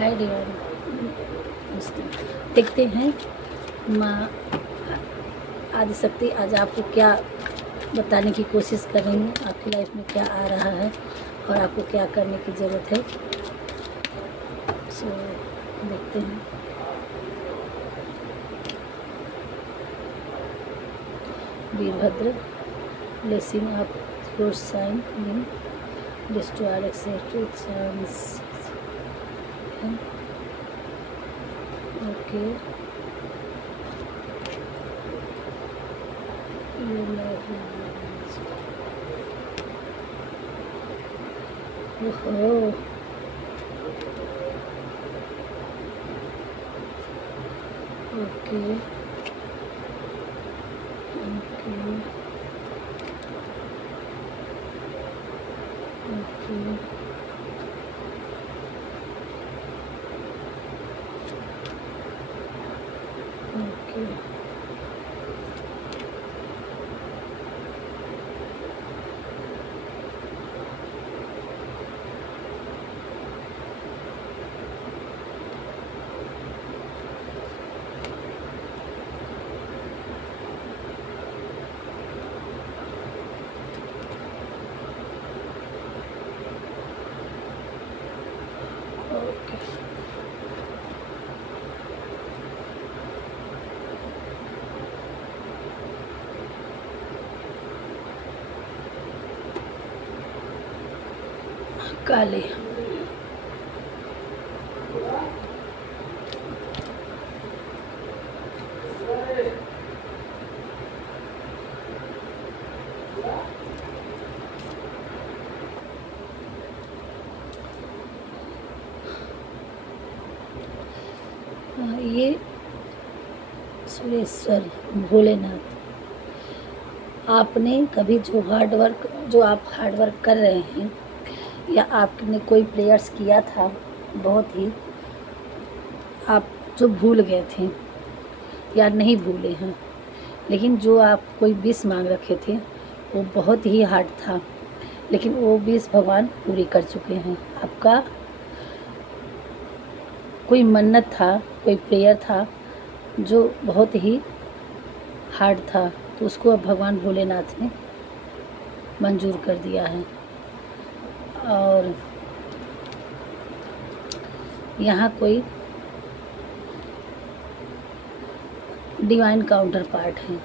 हाय divine. देखते हैं माँ आदिशक्ति आज आपको क्या बताने की कोशिश कर रही हैं, आपकी लाइफ में क्या आ रहा है और आपको क्या करने की ज़रूरत है। सो देखते हैं। वीरभद्र ब्लेसिंग आप your sign in destroy accepted chance. Okay ओहो okay okay okay okay okay काले ये सुरेश्वर भोलेनाथ, आपने कभी जो आप हार्ड वर्क कर रहे हैं या आपने कोई प्रेयर्स किया था, बहुत ही आप जो भूल गए थे या नहीं भूले हैं, लेकिन जो आप कोई विश मांग रखे थे वो बहुत ही हार्ड था, लेकिन वो विश भगवान पूरी कर चुके हैं। आपका कोई मन्नत था, कोई प्रेयर था जो बहुत ही हार्ड था, तो उसको अब भगवान भोलेनाथ ने मंजूर कर दिया है। और यहाँ कोई डिवाइन काउंटर पार्ट है।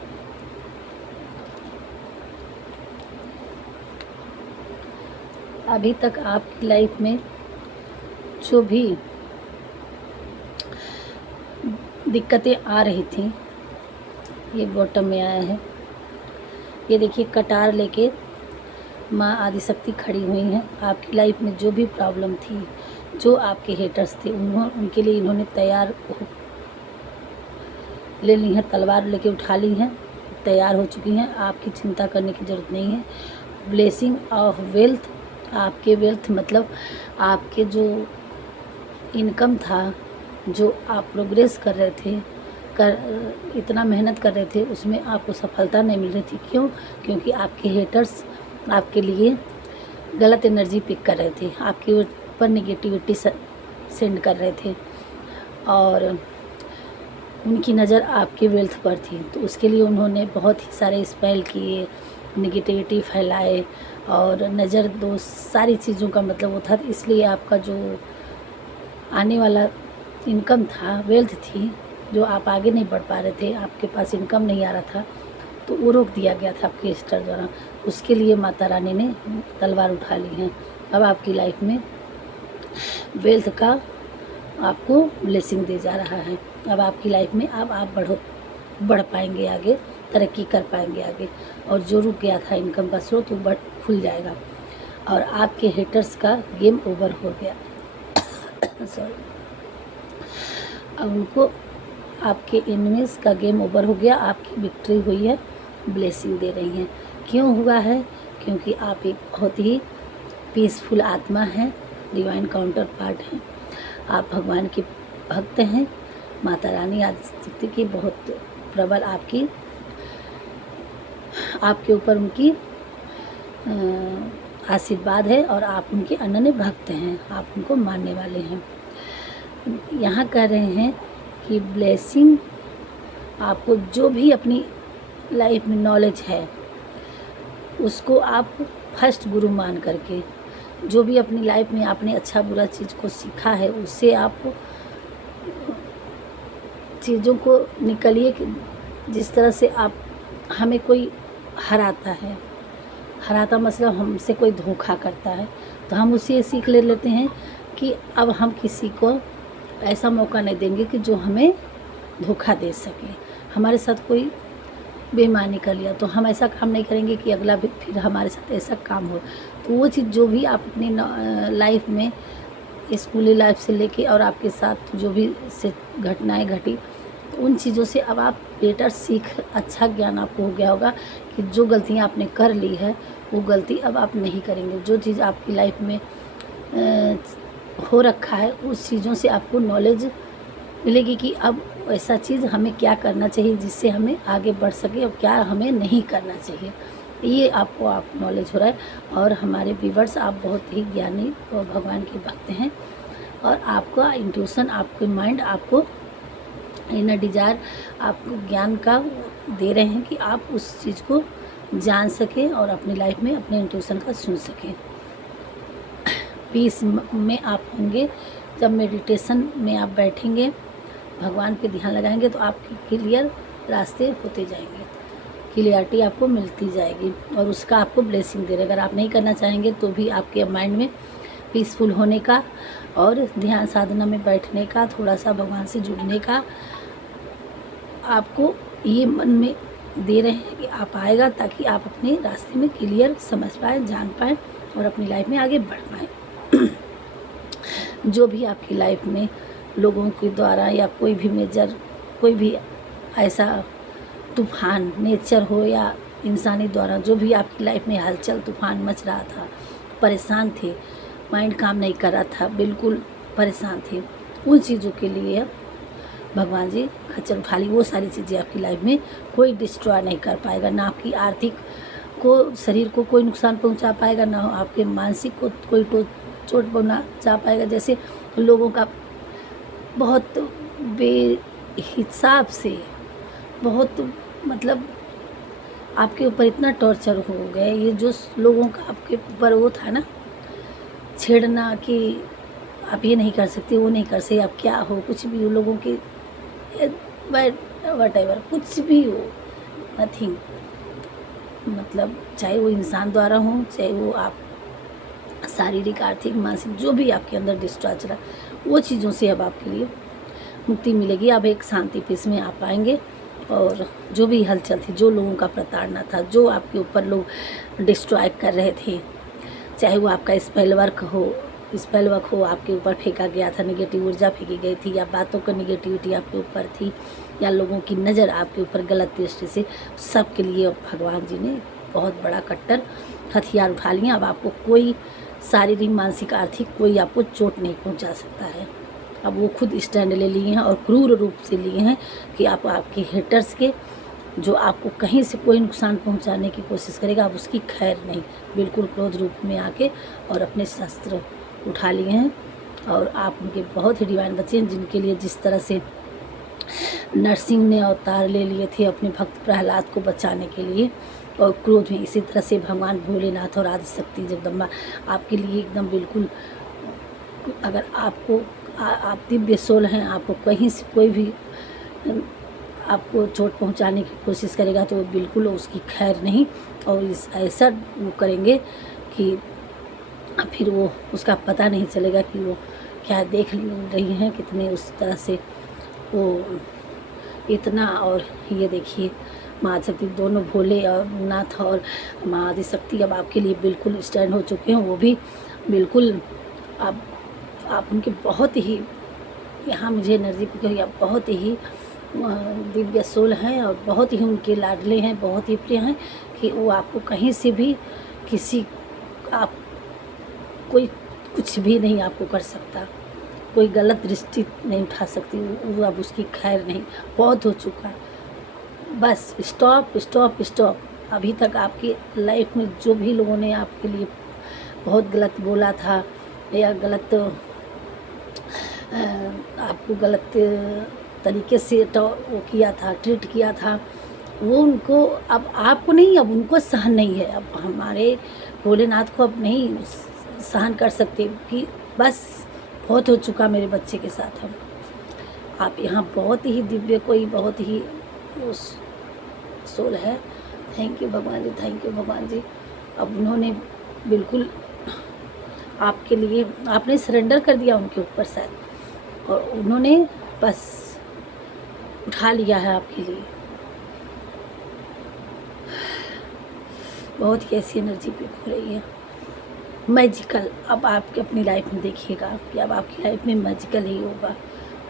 अभी तक आपकी लाइफ में जो भी दिक्कतें आ रही थी, ये बॉटम में आया है। ये देखिए कटार लेके माँ आदिशक्ति खड़ी हुई हैं। आपकी लाइफ में जो भी प्रॉब्लम थी, जो आपके हेटर्स थे, उनके लिए इन्होंने तैयार ले ली हैं, तलवार लेके उठा ली हैं, तैयार हो चुकी हैं। आपकी चिंता करने की ज़रूरत नहीं है। ब्लेसिंग ऑफ वेल्थ, आपके वेल्थ मतलब आपके जो इनकम था, जो आप प्रोग्रेस कर रहे थे, इतना मेहनत कर रहे थे, उसमें आपको सफलता नहीं मिल रही थी। क्यों? क्योंकि आपके हेटर्स आपके लिए गलत एनर्जी पिक कर रहे थे, आपके ऊपर नेगेटिविटी सेंड कर रहे थे और उनकी नज़र आपके वेल्थ पर थी। तो उसके लिए उन्होंने बहुत ही सारे स्पेल किए, नेगेटिविटी फैलाए और नज़र दो सारी चीज़ों का मतलब वो था। इसलिए आपका जो आने वाला इनकम था, वेल्थ थी, जो आप आगे नहीं बढ़ पा रहे थे, आपके पास इनकम नहीं आ रहा था, तो वो रोक दिया गया था आपके स्टार द्वारा। उसके लिए माता रानी ने तलवार उठा ली है। अब आपकी लाइफ में वेल्थ का आपको ब्लेसिंग दे जा रहा है। अब आपकी लाइफ में अब आप बढ़ पाएंगे आगे, तरक्की कर पाएंगे आगे, और जो रुक गया था इनकम का स्रोत वो खुल जाएगा और आपके हेटर्स का गेम ओवर हो गया। सॉरी, अब उनको आपके एनिमीज़ का गेम ओवर हो गया, आपकी विक्ट्री हुई है, ब्लेसिंग दे रही हैं। क्यों हुआ है? क्योंकि आप एक बहुत ही पीसफुल आत्मा हैं, डिवाइन काउंटर पार्ट हैं, आप भगवान के भक्त हैं, माता रानी आदिशक्ति की बहुत प्रबल आपके ऊपर उनकी आशीर्वाद है और आप उनके अनन्य भक्त हैं, आप उनको मानने वाले हैं। यहाँ कह रहे हैं कि ब्लेसिंग आपको जो भी अपनी लाइफ में नॉलेज है उसको आप फर्स्ट गुरु मान करके, जो भी अपनी लाइफ में आपने अच्छा बुरा चीज़ को सीखा है उससे आप चीज़ों को निकलिए कि जिस तरह से आप हमें कोई हराता है, हराता मतलब हमसे कोई धोखा करता है तो हम उससे सीख ले लेते हैं कि अब हम किसी को ऐसा मौका नहीं देंगे कि जो हमें धोखा दे सके। हमारे साथ कोई बेईमानी कर लिया तो हम ऐसा काम नहीं करेंगे कि अगला भी फिर हमारे साथ ऐसा काम हो। तो वो चीज़ जो भी आप अपनी लाइफ में स्कूली लाइफ से लेके और आपके साथ जो भी से घटनाएं घटी तो उन चीज़ों से अब आप बेटर सीख, अच्छा ज्ञान आपको हो गया होगा कि जो गलतियां आपने कर ली है वो गलती अब आप नहीं करेंगे। जो चीज़ आपकी लाइफ में हो रखा है उस चीज़ों से आपको नॉलेज मिलेगी कि अब ऐसा चीज़ हमें क्या करना चाहिए जिससे हमें आगे बढ़ सके और क्या हमें नहीं करना चाहिए। ये आपको आप नॉलेज हो रहा है। और हमारे व्यूअर्स आप बहुत ही ज्ञानी और भगवान के भक्त हैं और आपका इंट्यूशन, आपके माइंड आपको इनर डिजायर आपको ज्ञान का दे रहे हैं कि आप उस चीज़ को जान सकें और अपनी लाइफ में अपने इंट्यूशन का सुन सकें। पीस में आप होंगे जब मेडिटेशन में आप बैठेंगे, भगवान पे ध्यान लगाएंगे तो आपके क्लियर रास्ते होते जाएंगे, क्लियरिटी आपको मिलती जाएगी और उसका आपको ब्लेसिंग दे रहे। अगर आप नहीं करना चाहेंगे तो भी आपके माइंड में पीसफुल होने का और ध्यान साधना में बैठने का, थोड़ा सा भगवान से जुड़ने का आपको ये मन में दे रहे हैं कि आप आएगा ताकि आप अपने रास्ते में क्लियर समझ पाए, जान पाए और अपनी लाइफ में आगे बढ़ पाए। जो भी आपकी लाइफ में लोगों के द्वारा या कोई भी मेजर, कोई भी ऐसा तूफान नेचर हो या इंसानी द्वारा जो भी आपकी लाइफ में हलचल तूफान मच रहा था, परेशान थे, माइंड काम नहीं कर रहा था, बिल्कुल परेशान थे, उन चीज़ों के लिए भगवान जी खच्चर उठा ली। वो सारी चीज़ें आपकी लाइफ में कोई डिस्ट्रॉय नहीं कर पाएगा, ना आपकी आर्थिक को, शरीर को कोई नुकसान पहुंचा पाएगा, ना आपके मानसिक को कोई चोट पहुंचा पाएगा। जैसे लोगों का बहुत बेहिसाब से बहुत मतलब आपके ऊपर इतना टॉर्चर हो गए, ये जो लोगों का आपके ऊपर वो था ना छेड़ना कि आप ये नहीं कर सकते, वो नहीं कर सकते, आप क्या हो, कुछ भी हो, लोगों के वट एवर कुछ भी हो, नथिंग, मतलब चाहे वो इंसान द्वारा हो, चाहे वो आप शारीरिक, आर्थिक, मानसिक, जो भी आपके अंदर डिस्ट्रॉय चला, वो चीज़ों से अब आपके लिए मुक्ति मिलेगी। अब एक शांति पीस में आप आएंगे और जो भी हलचल थी, जो लोगों का प्रताड़ना था, जो आपके ऊपर लोग डिस्ट्रॉय कर रहे थे, चाहे वो आपका स्पेल वर्क हो, आपके ऊपर फेंका गया था, नेगेटिव ऊर्जा फेंकी गई थी, या बातों का नेगेटिविटी आपके ऊपर थी, या लोगों की नज़र आपके ऊपर गलत दृष्टि से, सब के लिए भगवान जी ने बहुत बड़ा कट्टर हथियार उठा लिया। अब आपको कोई शारीरिक, मानसिक, आर्थिक कोई आपको चोट नहीं पहुंचा सकता है। अब वो खुद स्टैंड ले लिए हैं और क्रूर रूप से लिए हैं कि आप आपके हेटर्स के, जो आपको कहीं से कोई नुकसान पहुंचाने की कोशिश करेगा, आप उसकी खैर नहीं, बिल्कुल क्रोध रूप में आके और अपने शस्त्र उठा लिए हैं। और आप उनके बहुत ही डिवाइन बच्चे हैं, जिनके लिए जिस तरह से नरसिंह ने अवतार ले लिए थे अपने भक्त प्रहलाद को बचाने के लिए, और क्रोध में इसी तरह से भगवान भोलेनाथ और आदिशक्ति जगदम्बा आपके लिए एकदम बिल्कुल, अगर आपको आप दिव्य सोल हैं, आपको कहीं से कोई भी आपको चोट पहुंचाने की कोशिश करेगा तो बिल्कुल उसकी खैर नहीं, और इस ऐसा वो करेंगे कि फिर वो उसका पता नहीं चलेगा कि वो क्या देख रही हैं, कितने उस तरह से वो इतना। और ये देखिए माँ आदिशक्ति, दोनों भोले और नाथ और माँ आदिशक्ति अब आपके लिए बिल्कुल स्टैंड हो चुके हैं। वो भी बिल्कुल आप उनके बहुत ही, यहाँ मुझे एनर्जी की आप बहुत ही दिव्य सोल हैं और बहुत ही उनके लाडले हैं, बहुत ही प्रिय हैं कि वो आपको कहीं से भी किसी आप कोई कुछ भी नहीं आपको कर सकता, कोई गलत दृष्टि नहीं उठा सकती, वो अब उसकी खैर नहीं, बहुत हो चुका है। Bus stop stop stop. अभी तक आपकी लाइफ में जो भी लोगों ने आपके लिए बहुत गलत बोला था या गलत आपको गलत तरीके से तो वो किया था, ट्रीट किया था, वो उनको अब आपको नहीं, अब उनको सहन नहीं है। अब हमारे भोलेनाथ को अब नहीं सहन कर सकते कि बस बहुत हो चुका मेरे बच्चे के साथ। हम आप यहाँ बहुत ही दिव्य, कोई बहुत ही उस सोल है। थैंक यू भगवान जी, थैंक यू भगवान जी। अब उन्होंने बिल्कुल आपके लिए, आपने सरेंडर कर दिया उनके ऊपर शायद, और उन्होंने बस उठा लिया है आपके लिए। बहुत ही ऐसी एनर्जी पिक हो रही है, मैजिकल। अब आपके अपनी लाइफ में देखिएगा कि अब आपकी लाइफ में मैजिकल ही होगा,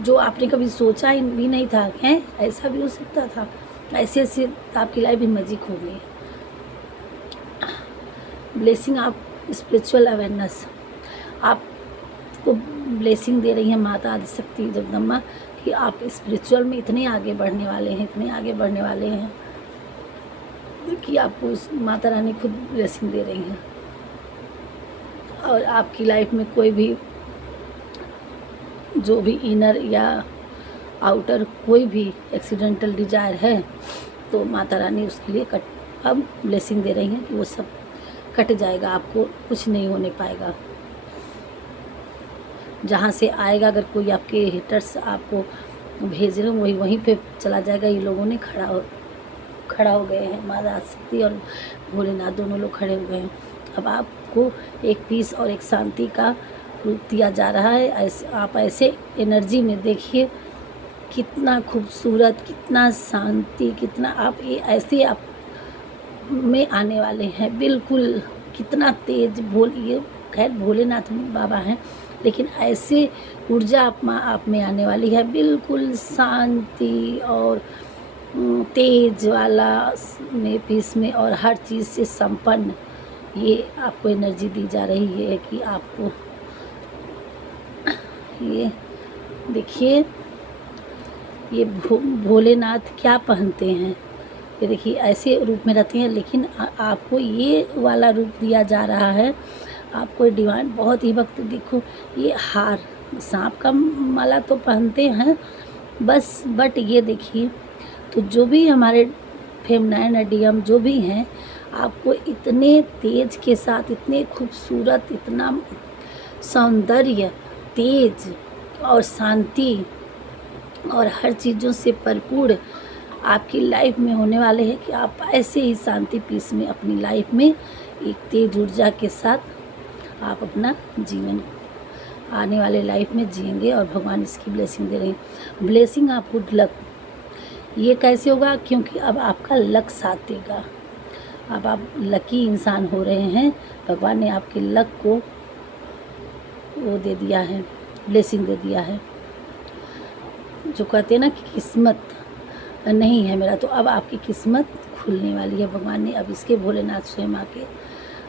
जो आपने कभी सोचा भी नहीं था। हैं, ऐसा भी हो सकता था। ऐसे ऐसे आपकी लाइफ में मैजिक हो गई। ब्लेसिंग, आप स्पिरिचुअल अवेयरनेस, आपको ब्लेसिंग दे रही है माता आदिशक्ति जगदम्बा कि आप स्पिरिचुअल में इतने आगे बढ़ने वाले हैं, इतने आगे बढ़ने वाले हैं कि आपको माता रानी खुद ब्लेसिंग दे रही हैं। और आपकी लाइफ में कोई भी जो भी इनर या आउटर कोई भी एक्सीडेंटल डिजायर है तो माता रानी उसके लिए अब ब्लेसिंग दे रही हैं कि वो सब कट जाएगा, आपको कुछ नहीं होने पाएगा। जहाँ से आएगा, अगर कोई आपके हेटर्स आपको भेज रहे हैं वहीं पे चला जाएगा। ये लोगों ने खड़ा हो गए हैं, माता शक्ति और भोलेनाथ दोनों लोग खड़े हो गए हैं। अब आपको एक पीस और एक शांति का रूप दिया जा रहा है। ऐसे आप ऐसे एनर्जी में देखिए, कितना खूबसूरत, कितना शांति, कितना आप ये ऐसे आप में आने वाले हैं। बिल्कुल कितना तेज ये खैर भोलेनाथ बाबा हैं, लेकिन ऐसे ऊर्जा आप में आने वाली है। बिल्कुल शांति और तेज वाला में पीस में और हर चीज़ से संपन्न ये आपको एनर्जी दी जा रही है कि आपको ये देखिए, ये भोलेनाथ क्या पहनते हैं, ये देखिए ऐसे रूप में रहते हैं, लेकिन आपको ये वाला रूप दिया जा रहा है। आपको डिवाइन बहुत ही भक्त, देखो ये हार, सांप का माला तो पहनते हैं बस, बट ये देखिए, तो जो भी हमारे फेमनाइन एडियम जो भी हैं, आपको इतने तेज के साथ, इतने खूबसूरत, इतना सौंदर्य, तेज और शांति और हर चीज़ों से भरपूर आपकी लाइफ में होने वाले हैं कि आप ऐसे ही शांति पीस में अपनी लाइफ में एक तेज ऊर्जा के साथ आप अपना जीवन आने वाले लाइफ में जिएंगे। और भगवान इसकी ब्लेसिंग दे रहे हैं। ब्लेसिंग आप गुड लक, ये कैसे होगा, क्योंकि अब आपका लक साथ देगा। अब आप लकी इंसान हो रहे हैं। भगवान ने आपके लक को वो दे दिया है, ब्लेसिंग दे दिया है। जो कहते हैं ना कि किस्मत नहीं है मेरा, तो अब आपकी किस्मत खुलने वाली है। भगवान ने अब इसके भोलेनाथ स्वयं आके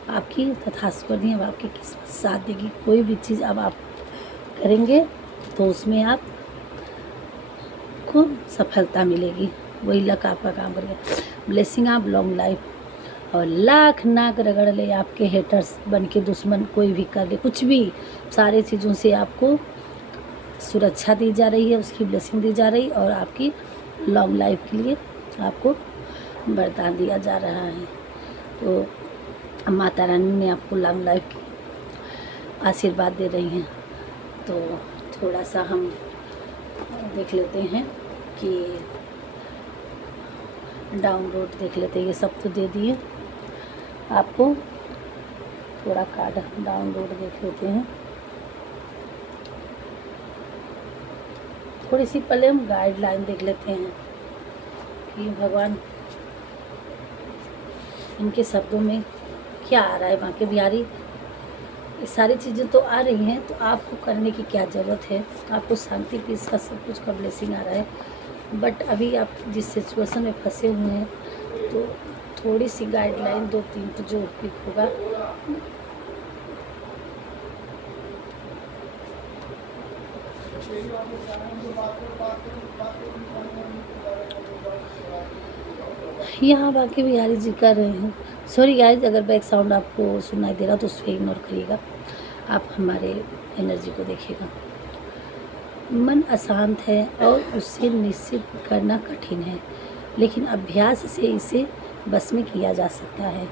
आपकी तथास्तु कर दी। अब आपकी किस्मत साथ देगी। कोई भी चीज़ अब आप करेंगे तो उसमें आप को सफलता मिलेगी। वही लक आपका काम करेगा। ब्लेसिंग आप लॉन्ग लाइफ और लाख नाक रगड़ ले आपके हेटर्स बन के, दुश्मन कोई भी कर ले कुछ भी, सारी चीज़ों से आपको सुरक्षा दी जा रही है, उसकी ब्लेसिंग दी जा रही, और आपकी लॉन्ग लाइफ के लिए आपको वरदान दिया जा रहा है। तो माता रानी ने आपको लॉन्ग लाइफ की आशीर्वाद दे रही हैं। तो थोड़ा सा हम देख लेते हैं कि डाउनलोड देख लेते हैं। ये सब तो दे दिए आपको, थोड़ा कार्ड डाउनलोड देख लेते हैं। थोड़ी सी पहले हम गाइडलाइन देख लेते हैं कि भगवान इनके शब्दों में क्या आ रहा है। बांके बिहारी, ये सारी चीज़ें तो आ रही हैं, तो आपको करने की क्या ज़रूरत है। आपको शांति पीस का सब कुछ का ब्लेसिंग आ रहा है, बट अभी आप जिस सिचुएशन में फंसे हुए हैं, तो थोड़ी सी गाइडलाइन 2-3 तो जो पिक होगा यहाँ बाकी बिहारी जी कर रहे हैं। सॉरी गाइस, अगर बैक साउंड आपको सुनाई दे रहा तो उस पर इग्नोर करिएगा। आप हमारे एनर्जी को देखिएगा। मन अशांत है और उसे निश्चित करना कठिन है, लेकिन अभ्यास से इसे बस में किया जा सकता है।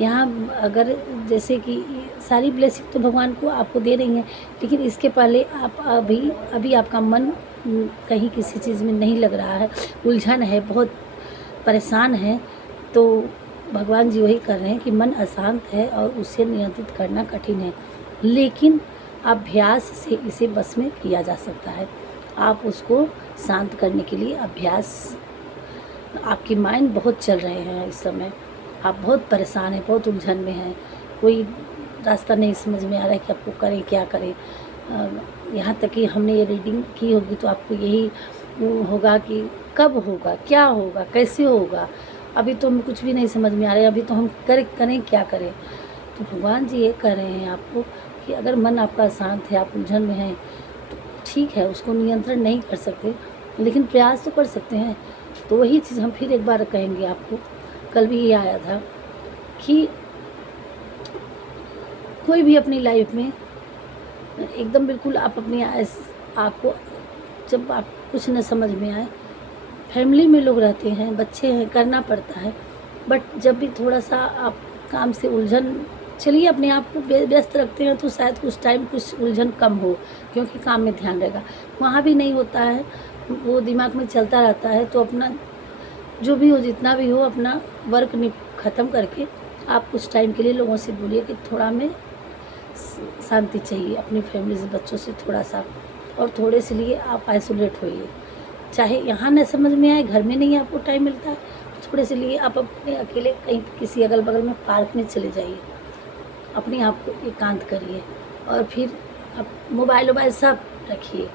यहाँ अगर जैसे कि सारी ब्लेसिंग तो भगवान को आपको दे रही हैं, लेकिन इसके पहले आप अभी आपका मन कहीं किसी चीज़ में नहीं लग रहा है, उलझन है, बहुत परेशान है, तो भगवान जी वही कर रहे हैं कि मन अशांत है और उसे नियंत्रित करना कठिन है, लेकिन अभ्यास से इसे बस में किया जा सकता है। आप उसको शांत करने के लिए अभ्यास, आपकी माइंड बहुत चल रहे हैं इस समय, आप बहुत परेशान हैं, बहुत उलझन में हैं, कोई रास्ता नहीं समझ में आ रहा है कि आपको करें क्या करें। यहाँ तक कि हमने ये रीडिंग की होगी तो आपको यही होगा कि कब होगा, क्या होगा, कैसे होगा, अभी तो हमें कुछ भी नहीं समझ में आ रहा है, अभी तो हम करें क्या करें। तो भगवान जी ये कह रहे हैं आपको कि अगर मन आपका शांत है, आप उलझन में हैं, तो ठीक है, उसको नियंत्रण नहीं कर सकते, लेकिन प्रयास तो कर सकते हैं। तो वही चीज़ हम फिर एक बार कहेंगे आपको। कल भी ये आया था कि कोई भी अपनी लाइफ में एकदम बिल्कुल आप अपनी आपको जब आप कुछ न समझ में आए, फैमिली में लोग रहते हैं, बच्चे हैं, करना पड़ता है, बट जब भी थोड़ा सा आप काम से उलझन, चलिए अपने आप को व्यस्त रखते हैं तो शायद कुछ टाइम कुछ उलझन कम हो, क्योंकि काम में ध्यान रहेगा। वहाँ भी नहीं होता है, वो दिमाग में चलता रहता है, तो अपना जो भी हो, जितना भी हो, अपना वर्क ख़त्म करके आप कुछ टाइम के लिए लोगों से बोलिए कि थोड़ा हमें शांति चाहिए, अपनी फैमिली से, बच्चों से थोड़ा सा, और थोड़े से लिए आप आइसोलेट होइए। चाहे यहाँ न समझ में आए, घर में नहीं आपको टाइम मिलता है, तो थोड़े से लिए आप अपने अकेले कहीं किसी अगल बगल में पार्क में चले जाइए, अपने आप को एकांत करिए, और फिर आप मोबाइल सब रखिए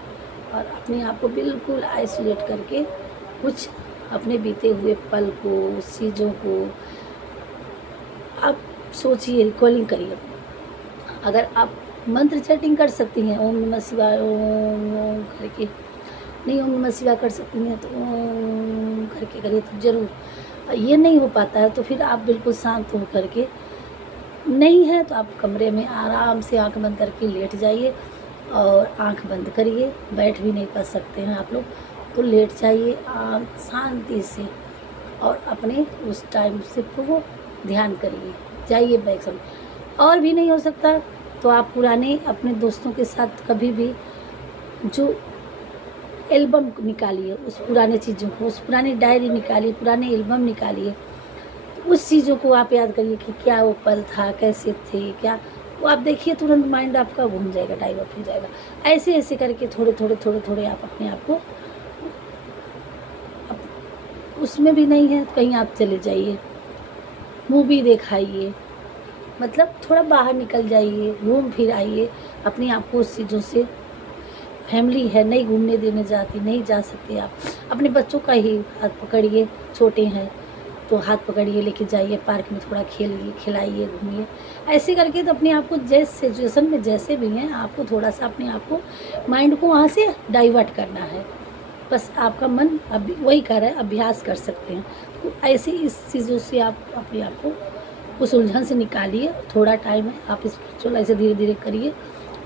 और अपने आप को बिल्कुल आइसोलेट करके कुछ अपने बीते हुए पल को, उस चीज़ों को आप सोचिए, रिकॉलिंग करिए। अगर आप मंत्र चैटिंग कर सकती हैं, ओम नमः शिवाय ओम ओम करके, नहीं ओम नमः शिवाय कर सकती हैं तो ओम करके करिए तो ज़रूर। ये नहीं हो पाता है तो फिर आप बिल्कुल शांत हो करके, नहीं है तो आप कमरे में आराम से आंख बंद करके लेट जाइए और आंख बंद करिए। बैठ भी नहीं पा सकते हैं आप लोग तो लेट जाइए शांति से, और अपने उस टाइम से वो ध्यान करिए, जाइए बैक समय। और भी नहीं हो सकता तो आप पुराने अपने दोस्तों के साथ कभी भी जो एल्बम निकालिए, उस पुराने चीज़ों को, उस पुरानी डायरी निकालिए, पुराने एल्बम निकालिए, उस चीज़ों को आप याद करिए कि क्या वो पल था, कैसे थे, क्या वो आप देखिए, तुरंत माइंड आपका घूम जाएगा, डाइवर्ट हो जाएगा। ऐसे ऐसे करके थोड़े आप अपने आप को, उसमें भी नहीं है कहीं आप चले जाइए, मूवी दिखाइए, मतलब थोड़ा बाहर निकल जाइए, घूम फिर आइए, अपने आप को उस चीज़ों से। फैमिली है, नहीं घूमने देने जाती, नहीं जा सकते आप, अपने बच्चों का ही हाथ पकड़िए, छोटे हैं तो हाथ पकड़िए, लेके जाइए पार्क में, थोड़ा खेलिए, खिलाइए, घूमिए। ऐसे करके तो अपने आप को जिस सिचुएशन में जैसे भी हैं, आपको थोड़ा सा अपने आप को, माइंड को वहाँ से डाइवर्ट करना है। बस आपका मन अभी वही कर रहा है, अभ्यास कर सकते हैं। तो ऐसे इस चीज़ों से आप अपने आप को उस उलझन से निकालिए। थोड़ा टाइम है, आप स्पिरिचुअल ऐसे धीरे धीरे करिए,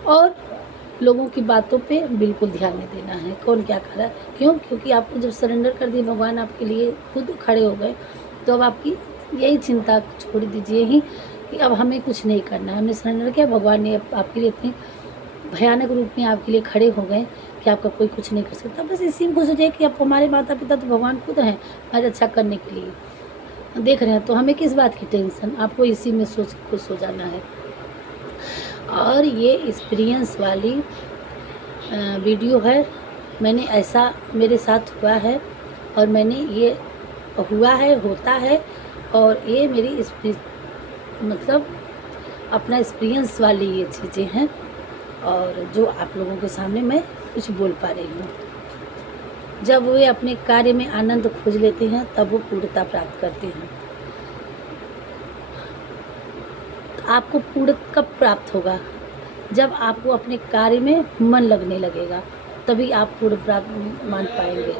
और लोगों की बातों पे बिल्कुल ध्यान नहीं देना है, कौन क्या कर रहा है, क्यों, क्योंकि आपको जब सरेंडर कर दिए, भगवान आपके लिए खुद खड़े हो गए, तो अब आपकी यही चिंता छोड़ दीजिए ही कि अब हमें कुछ नहीं करना है, हमने सरेंडर किया, भगवान ने आपके लिए इतने भयानक रूप में आपके लिए खड़े हो गए कि आपका कोई कुछ नहीं कर सकता। बस इसी में खुश हो जाए कि आप हमारे माता पिता तो भगवान खुद हैं हमारे अच्छा करने के लिए देख रहे हैं, तो हमें किस बात की टेंशन, आपको इसी में सोच के खुश हो जाना है। और ये एक्सपीरियंस वाली वीडियो है, मैंने ऐसा मेरे साथ हुआ है, और मैंने ये हुआ है, होता है, और ये मेरी मतलब अपना एक्सपीरियंस वाली ये चीज़ें हैं, और जो आप लोगों के सामने मैं कुछ बोल पा रही हूँ। जब वे अपने कार्य में आनंद खोज लेते हैं तब वो पूर्णता प्राप्त करते हैं। आपको पूर्ण कब प्राप्त होगा? जब आपको अपने कार्य में मन लगने लगेगा, तभी आप पूर्ण प्राप्त मान पाएंगे।